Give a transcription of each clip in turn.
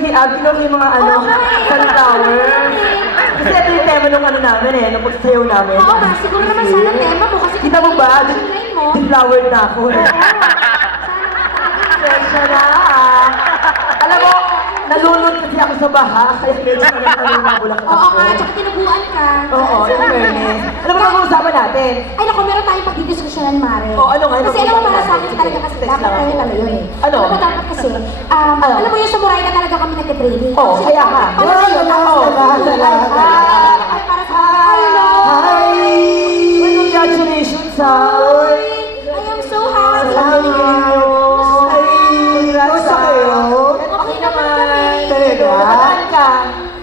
kinuha ko yung mga sunflowers. Kasi ito yung tema ng ano namin eh, ng pagsasayaw namin. Oo nga, siguro naman sana tema mo kasi Kita mo ba? Deflowered na ako. Sensya na. Alam mo, nalulot kasi ako sa baha, kaya medyo nalulabulak ako. Oo nga, tsaka tinubuan ka. Oo, in fairness. Alam mo na usapan natin? Ay naku, meron tayong pagdidiskusyonan, Mare. Oo, ano nga? Kasi alam mo, para sa akin talaga kasi dapat tayo pala yun eh. Ano? Alam mo, dapat kasi, alam mo yung samurai na talaga kami nagka-training. Oo, kaya nga. Ano na yun? Ay, para sa hello! Hi! Congratulations, ha! I am so happy. Gusto kayo? Okay naman kami. Talaga? Saan ka?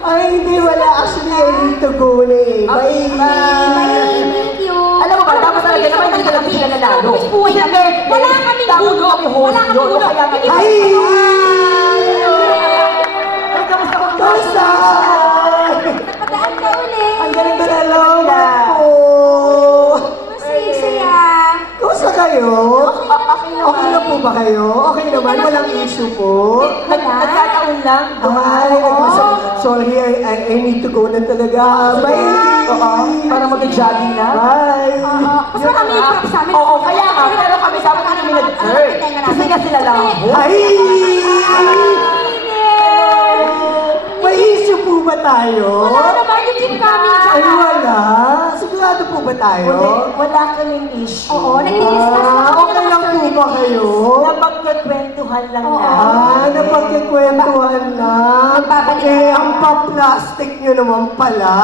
Ay, hindi. Wala. Actually, I need to go na eh. Bye! Thank you. Alam mo ba, dapat talaga naman hindi ka lang sila nanalo. Buhay kami. Wala kaming gulo. Wala kaming gulo. Ay! Ay, kamusta ka? Kamusta? Napadaan ka ulit. Ang galing ba na Ako! Masaya. Kamusta kayo? Okay naman. Okay na po ba kayo? Okay naman? Walang issue po? Nagkataon lang. Ay, sorry, I need to go na talaga. Bye! Oo, para mag-jogging na. Bye! Mas marami yung props sa amin. Oo, kaya nga, pero kami dapat kami nag-third. Kasi nga sila lang ang host. Ay! May issue po ba tayo? Wala naman yung keep coming sa Ay, wala. Sigurado po ba tayo? Wala kaming issue. Oo, nag-discuss na kami Okay lang po ba kayo? Napagkakwentuhan lang Oo. namin. Napagkikwentuhan lang. Magbabalik Eh, na. ang pa-plastic nyo naman pala.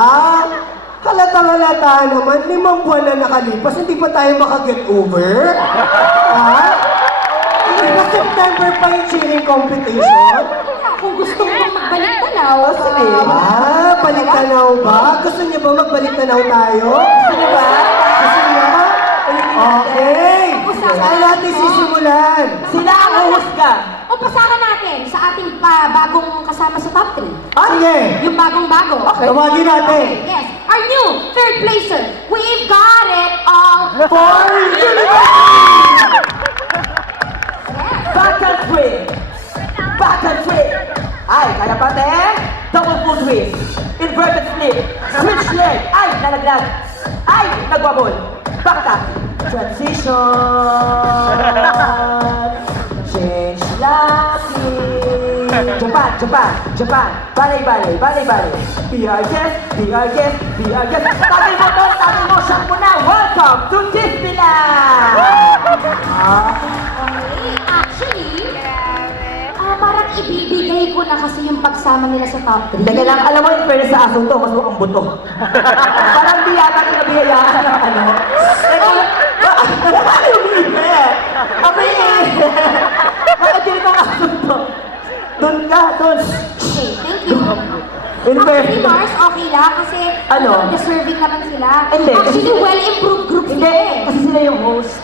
Halata-halata naman, 5 buwan na nakalipas, hindi pa tayo makaget over? Ha? Hindi ba September pa yung cheering competition? Kung gusto mo magbalik tanaw. Sige. Balik tanaw ba? Gusto niyo ba magbalik tanaw tayo? Gusto niyo ba? Gusto niyo? Okay! Saan natin sisimulan? Sila ang huhusga. Umpasakan natin sa ating bagong kasama sa top 3. Sige! Yung bagong-bago. Tawagin natin! Yes. Our new third placer. We've got it all. For Back and flip. Back and flip. Ay, kaya pate. Double full twist. Inverted flip. Switch leg. Ay, nalaglag. Ay, nagwabol. Back tap. Transition. Change lucky. Japan, Japan, Japan. Balay, balay, balay, balay. Be our guest, be our guest, be our guest. Sabi mo to, sabi mo, siya mo na. Welcome to Disneyland. Actually, parang ibibigay ko na kasi yung pagsama nila sa top 3. Teka lang, alam mo yung fairness sa aso to, mas mukhang buto. Parang di yata ko nabiyayaan ng ano. Teka lang, bakit umiihi? Kami bakit ganito ang aso to? Doon ka, doon. Okay, thank you. In Actually, fairness. Mars, okay lang kasi Ano? deserving naman sila. Hindi, Actually, kasi- well-improved group Hindi, sila eh. kasi sila yung host.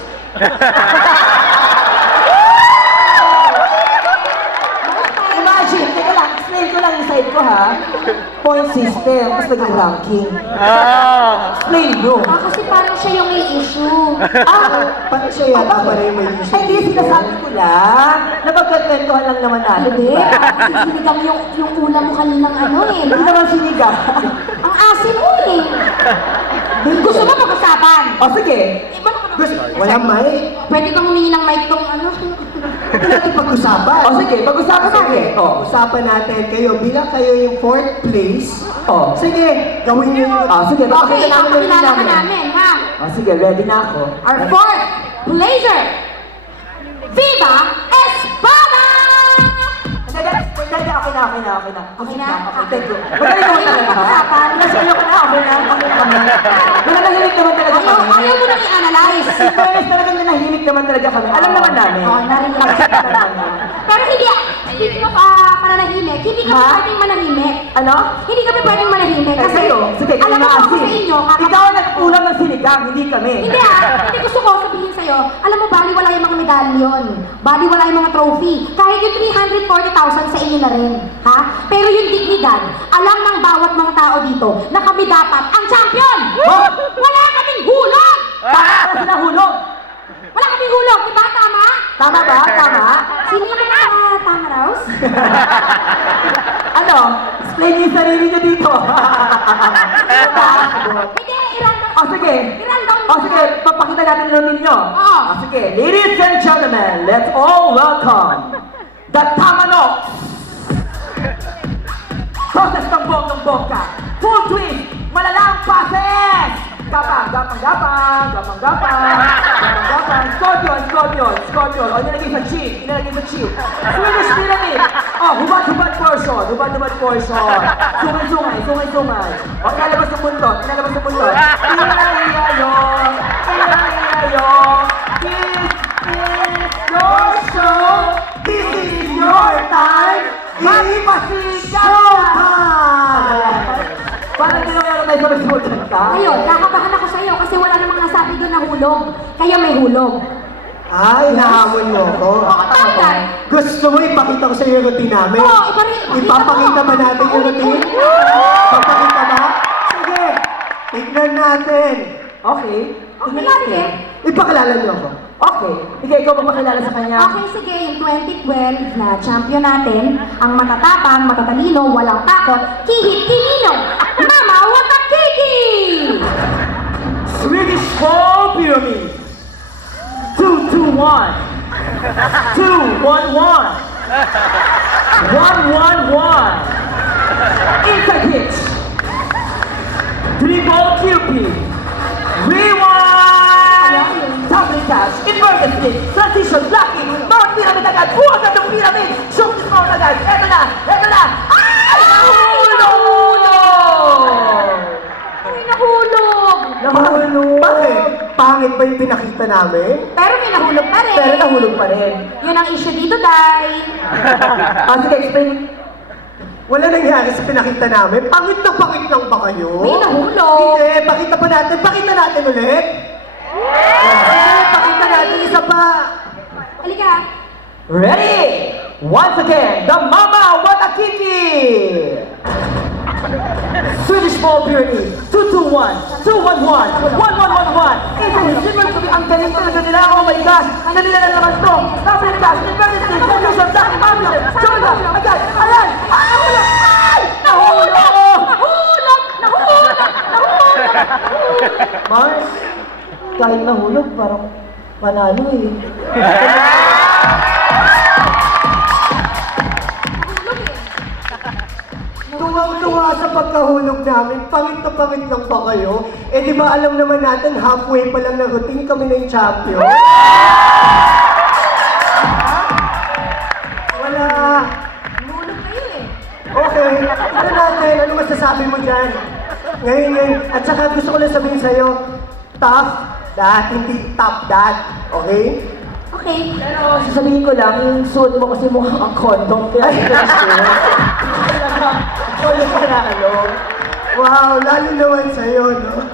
Imagine, teka lang, explain ko lang yung side ko ha. Point system, tapos naging ranking. Explain nyo. Kasi parang siya yung may issue. Paano siya yata pa rin may issue? Ay, hindi, sinasabi ko lang. Napagkakwentuhan lang naman natin, Hindi, di ba? kasi sinigang yung ulam mo kaninang ano eh. Hindi naman sinigang. Ang asin mo eh. Gusto mo pag-usapan? O, sige. Eh, ba't ka Gusto, walang mic. Pwede kang humingi ng mic tong ano. Hindi natin pag-usapan. O, sige. Pag-usapan natin. O. Usapan natin kayo, bilang kayo yung 4th place. O. Sige, gawin niyo yung... O, sige. Okay, Papakita ang namin yung pakilala ka namin. namin, ha? O, sige. Ready na ako. Our fourth blazer, Viva Espada! Teka, okay na. Okay na? Okay, thank you. Magaling naman talaga. Pag-usapan. Nasayo ka na, okay na. Wala nahimik naman talaga kami. Ayaw mo nang i-analyze. In fairness talagang nanahimik naman talaga kami. Alam naman namin. Oo, narinig ko. Pero hindi, speaking of mananahimik, hindi kami Ha? pwedeng manahimik. Ano? Hindi kami pwedeng manahimik. Eh, sa'yo. Sige, alam mo maasin. ako sa inyo, Ikaw ang nag-ulam ng sinigang, hindi kami. Hindi gusto ko sabihin sa'yo, alam mo, baliwala yung mga medalyon, baliwala yung mga trophy, kahit yung 340,000 sa inyo na rin, ha? Pero yung dignidad, alam ng bawat mga tao dito na kami dapat ang champion! Oh! Wala kaming hulog! Tama sila hulog. Wala kaming hulog, di ba? Tama? Tama ba? Tama? Sino yung mga tama, Rose? explain niyo yung sarili niyo dito. Hindi, i-rundown. O sige. I-rundown O sige, papakita natin yung routine nyo. Oo. O sige, ladies and gentlemen, let's all welcome the Tamanox. Process ng bonggang-bongga. Full twist, malalang passes. Gapang. Scorpion. O, inilagay sa chin. Swedish pyramid. O, hubad-hubad portion. Sungay. O, inalabas ng buntot. Iya-iyo. This is your show. This is your time. Magpasigaw na! Parang ginagawa tayo sa resultant ka? Ngayon, kakabahan ako sa'yo kasi wala namang nasabi doon na hulog. Kaya may hulog. Ay, nahamon mo ako. Oo, tama. Gusto mo ipakita ko sa iyo yung routine namin? Oo, ipakita Ipapakita mo. ba natin yung routine? Papakita ba? Sige, tignan natin. Okay. Okay, sige. Ipakilala niyo ako. Okay. Sige, ikaw magpakilala sa kanya. Okay, sige. Yung 2012 na champion natin, ang matatapang, matatalino, walang takot, kihit-kinino, Mama Watakiki! Swedish Fall Pyramid. 2-2-1. 2-1-1. 1-1-1. Inside hitch. 3-ball QP. Rewind. Tumbling dash. Inverted split. Transition. Blocking. Mount Pyramid agad. Buwag ang pyramid. Shoot this mount agad. Eto na. Ay! Uy, nahulog! Bakit? Pangit ba yung pinakita namin? Pero may nahulog pa rin. Pero nahulog pa rin. Yun ang issue dito, Day. Sige, explain. Wala nangyari sa pinakita namin. Pangit na pangit lang ba kayo? May nahulog. Hindi, pakita pa natin. Pakita natin ulit. Sige, pakita natin isa pa. Halika. Ready? Once again, the Mama Watakiki! Swedish Ball Pyramid, 2-2-1, 2-1-1, 1-1-1-1. Ang galing talaga nila, oh my gosh! Ang galing na naman to! Tumbling dash, inverted split, transition, blocking, Mount Pyramid, shoulder, agad, ayan! Ay! Nahulog! Mars, kahit nahulog, parang panalo eh. Tuwang-tuwa sa pagkahulog namin, pangit na pangit lang ba kayo? Eh di ba alam naman natin, halfway pa lang na routine kami na yung champion? Wala. Nahulog kayo eh. Okay, ano natin? Ano masasabi mo dyan? Ngayon. At saka gusto ko lang sabihin sa'yo, tough that, hindi top that. Okay? Okay. Pero sasabihin ko lang, yung suot mo kasi mukhang ang condom, kaya hindi ko ikaw yung panalo. Wow, lalo naman sa'yo, no?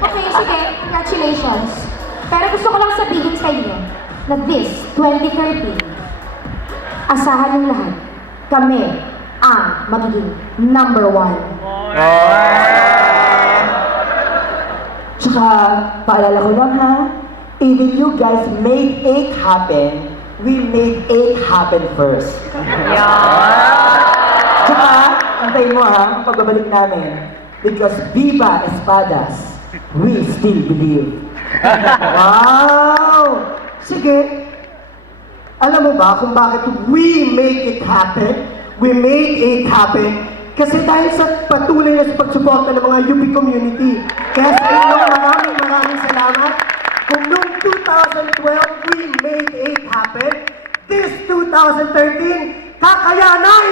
Okay, sige. Congratulations. Pero gusto ko lang sabihin sa inyo na this 2013, asahan ng lahat, kami ang magiging number 1. Tsaka, paalala ko lang ha, even you guys made 8 happen, we made 8 happen first. Tsaka, antayin mo ha, pagbabalik namin. Because Viva Espadas, we still believe. Wow! Sige. Alam mo ba kung bakit we make it happen? We made it happen kasi dahil sa patuloy na sa pagsuporta ng mga UP community. Kaya sa inyo, maraming salamat. Kung noong 2012, we made it happen, this 2013, kakayanin!